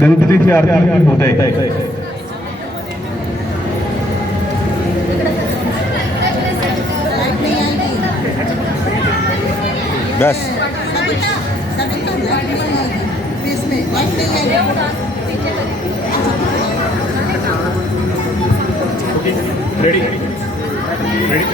गणपतीची आरती होत आहे. बस रेडी रेडी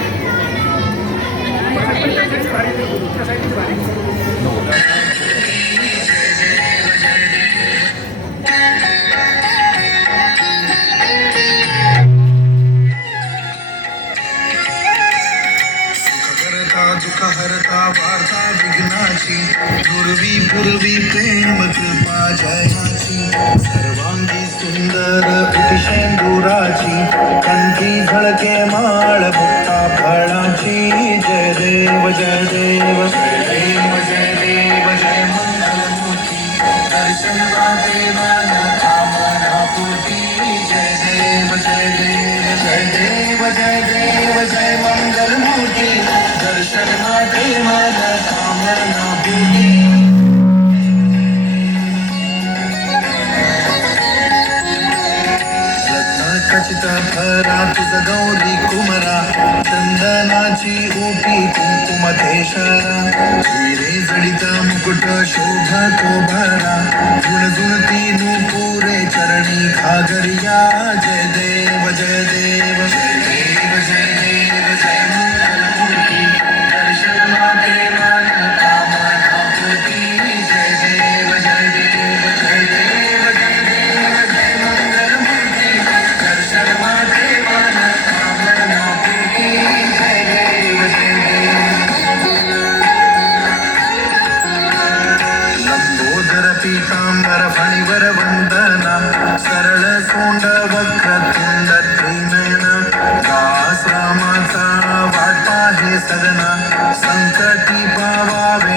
दुःख हरता वार्ता विघ्नाची पूर्वी पूर्वी प्रेम कृपा जयाची सर्वांगी सुंदर उटिशेंदुराची कंठी झळके माळ मुक्ता फळाची जय देव जय देव जय देव जय देव जय मंगलमूर्ती दर्शन देवाना कामना पूर्ती जय देव जय देव जय देव जय देव जय मंगलमूर्ती दर्शन देवाना कामना पूर्ती खचित भरा तुझ गौरी कुमरा चंदनाची ओटी कुंकुम देशरा हिरे जडित मुकुट शोभा तो भरा झुणझुणती नूपुरे चरणी घागरिया जय देव जय देव जय देव जय देव जय मंगलमूर्ती दर्शन देवाना कामना पूर्ती जय देव जय देव जय देव जय देव जय मंगलमूर्ती दर्शन देवाना कामना पूर्ती जय देव जय देव लंबोदर पीतांबर फणिवर वंदना सरळ सोंड वक्रतुंड त्रिनयना दास रामाचा वाटा हे सदना संकटी पावावे